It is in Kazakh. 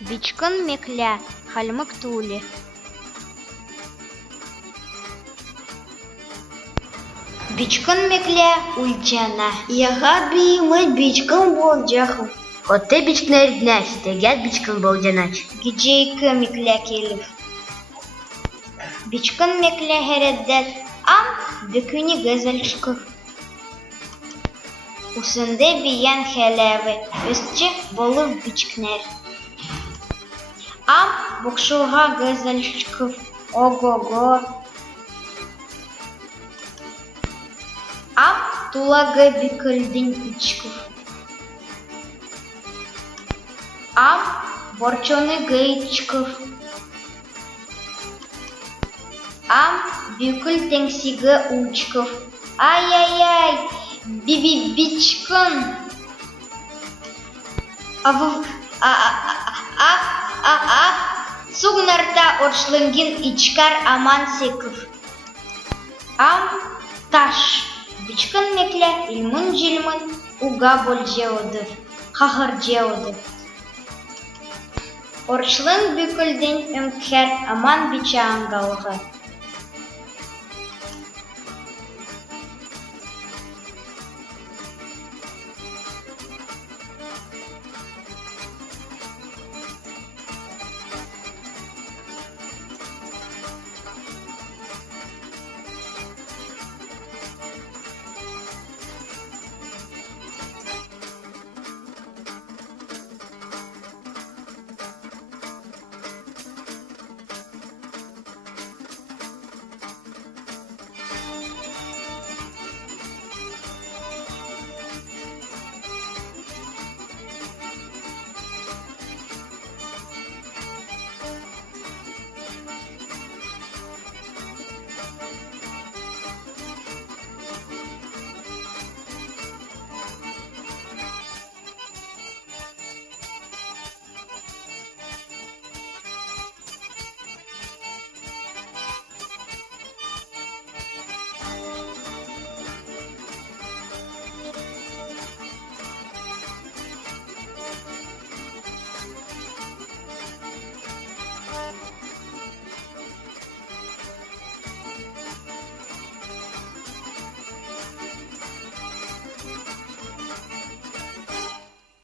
Бичкын мекле, хальмык тули. Бичкын мекле ульчана. Яға беймі бичкін бол жақым. Хотты бичкнердне, стегет бичкын болжанач. Гиджейкі мекле келіп. Бичкын мекле хереддер, ам бікүні гызылшков. Усынды биян хелеві, үстчі болып бичкнер. Ам букшуға гызылшков, ого-го. Ам тулагы бікілдің ичков. Ам борчоны гыйчков. Ам бükül теңсигі учков. Ай-яй-яй, бичкын. Сугнарта оршлынгин ичкар аман секов. Ам таш. Бичкын мекле илмын-жилмын уга бол жеодыр, қағыр жеодыр. Оршлын бүкілден үмкер аман бича аңғалығы.